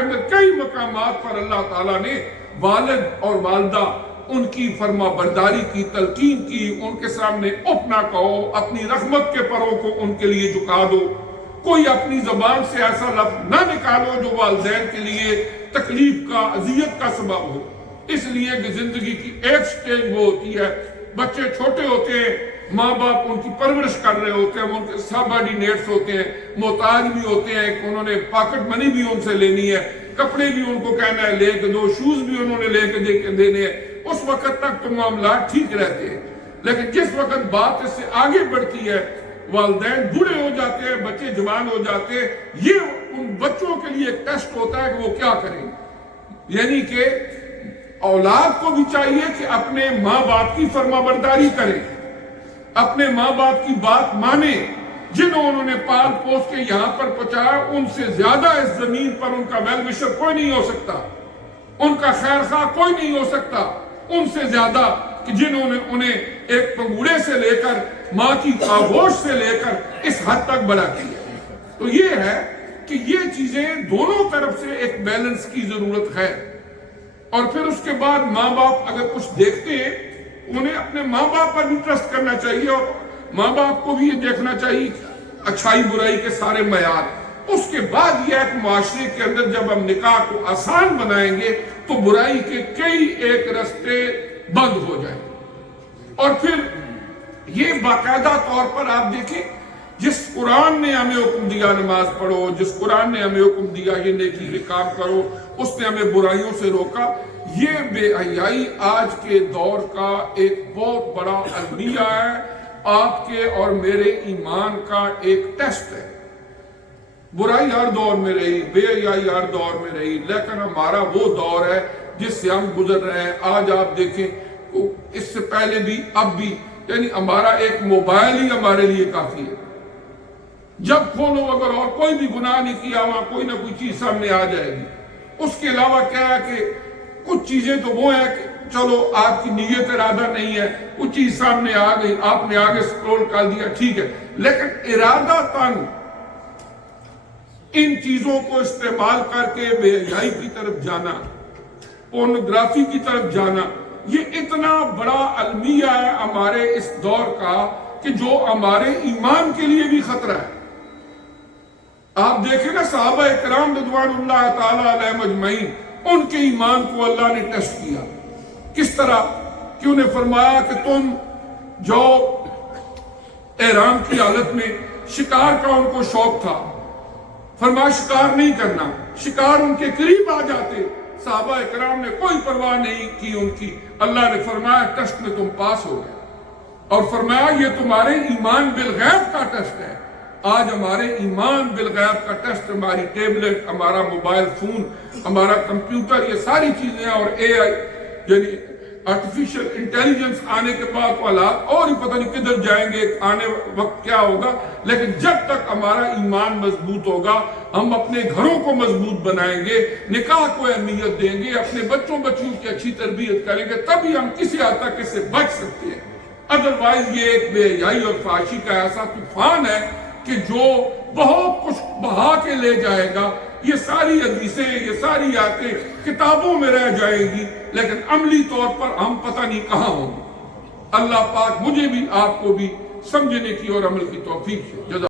اندر کئی مقامات پر اللہ تعالیٰ نے والد اور والدہ ان کی فرما برداری کی تلقین کی، ان کے سامنے اف نہ کہو، اپنی رحمت کے پروں کو ان کے لیے جھکا دو، کوئی اپنی زبان سے ایسا لفظ نہ نکالو جو والدین کے لیے تکلیف کا، اذیت کا سبب ہو۔ اس لیے کہ زندگی کی ایک سٹیج وہ ہوتی ہے، بچے چھوٹے ہوتے ہیں، ماں باپ ان کی پرورش کر رہے ہوتے ہیں، ان کے سب آرڈینیٹس ہوتے ہیں، محتاج بھی ہوتے ہیں کہ انہوں نے پاکٹ منی بھی ان سے لینی ہے، کپڑے بھی ان کو کہنا ہے لے کے دو، شوز بھی انہوں نے لے کے دینے ہیں۔ اس وقت تک تو معاملات ٹھیک رہتے ہیں، لیکن جس وقت بات اس سے آگے بڑھتی ہے، والدین بوڑھے ہو جاتے ہیں، بچے جوان ہو جاتے ہیں، یہ ان بچوں کے لیے ایک ٹیسٹ ہوتا ہے کہ وہ کیا کریں۔ یعنی کہ اولاد کو بھی چاہیے کہ اپنے ماں باپ کی فرما برداری کرے، اپنے ماں باپ کی بات مانے، جنہوں انہوں نے پال پوس کے یہاں پر پہنچایا، ان سے زیادہ اس زمین پر ان کا ویل وشر کوئی نہیں ہو سکتا، ان کا خیر خواہ کوئی نہیں ہو سکتا ان سے زیادہ، کہ جنہوں نے انہیں ایک پنگوڑے سے لے کر، ماں کی آغوش سے لے کر اس حد تک بڑا کیا۔ تو یہ ہے کہ یہ چیزیں دونوں طرف سے ایک بیلنس کی ضرورت ہے۔ اور پھر اس کے بعد ماں باپ اگر کچھ دیکھتے ہیں، انہیں اپنے ماں باپ پر بھی ٹرسٹ کرنا چاہیے، اور ماں باپ کو بھی یہ دیکھنا چاہیے اچھائی برائی کے سارے معیار۔ اس کے بعد یہ ایک معاشرے کے اندر جب ہم نکاح کو آسان بنائیں گے تو برائی کے کئی ایک رستے بند ہو جائیں گے۔ اور پھر یہ باقاعدہ طور پر آپ دیکھیں، جس قرآن نے ہمیں حکم دیا نماز پڑھو، جس قرآن نے ہمیں حکم دیا یہ نیکی کے کام کرو، اس نے ہمیں برائیوں سے روکا۔ یہ بے حیائی آج کے دور کا ایک بہت بڑا المیہ ہے، آپ کے اور میرے ایمان کا ایک ٹیسٹ ہے۔ برائی ہر دور میں رہی، بے حیائی ہر دور میں رہی، لیکن ہمارا وہ دور ہے جس سے ہم گزر رہے ہیں۔ آج آپ دیکھیں، اس سے پہلے بھی اب بھی، یعنی ہمارا ایک موبائل ہی ہمارے لیے کافی ہے۔ جب کھولو اگر اور کوئی بھی گناہ نہیں کیا، وہاں کوئی نہ کوئی چیز سامنے آ جائے گی۔ اس کے علاوہ کیا ہے کہ کچھ چیزیں تو وہ ہیں کہ چلو آپ کی نیت ارادہ نہیں ہے، کچھ چیز سامنے آ گئی، آپ نے آگے سکرول کر دیا، ٹھیک ہے، لیکن ارادہ تن ان چیزوں کو استعمال کر کے بے حیائی کی طرف جانا، پورنوگرافی کی طرف جانا، یہ اتنا بڑا المیہ ہے ہمارے اس دور کا کہ جو ہمارے ایمان کے لیے بھی خطرہ ہے۔ آپ دیکھیں نا، صحابہ اکرام رضوان اللہ تعالی علیہم اجمعین، ان کے ایمان کو اللہ نے ٹیسٹ کیا۔ کس طرح کہ انہیں فرمایا کہ تم جو احرام کی حالت میں شکار کا ان کو شوق تھا، فرمایا شکار نہیں کرنا، شکار ان کے قریب آ جاتے، صحابہ اکرام نے کوئی پرواہ نہیں کی ان کی، اللہ نے فرمایا ٹیسٹ میں تم پاس ہو گئے، اور فرمایا یہ تمہارے ایمان بالغیب کا ٹیسٹ ہے۔ آج ہمارے ایمان بالغیب کا ٹیسٹ ہماری ٹیبلٹ، ہمارا موبائل فون، ہمارا کمپیوٹر، یہ ساری چیزیں، اور اے آئی یعنی آرٹیفیشل انٹیلیجنس آنے کے بعد تو حالات اور ہی پتہ نہیں کدھر جائیں گے، آنے وقت کیا ہوگا۔ لیکن جب تک ہمارا ایمان مضبوط ہوگا، ہم اپنے گھروں کو مضبوط بنائیں گے، نکاح کو اہمیت دیں گے، اپنے بچوں بچیوں کی اچھی تربیت کریں گے، تبھی ہم کسی حد تک اس سے بچ سکتے ہیں۔ ادروائز یہ ایک بے حیائی اور فحاشی کا ایسا طوفان ہے کہ جو بہت کچھ بہا کے لے جائے گا۔ یہ ساری حدیثیں، یہ ساری آیتیں کتابوں میں رہ جائیں گی، لیکن عملی طور پر ہم پتہ نہیں کہاں ہوں گے۔ اللہ پاک مجھے بھی آپ کو بھی سمجھنے کی اور عمل کی توفیق دے۔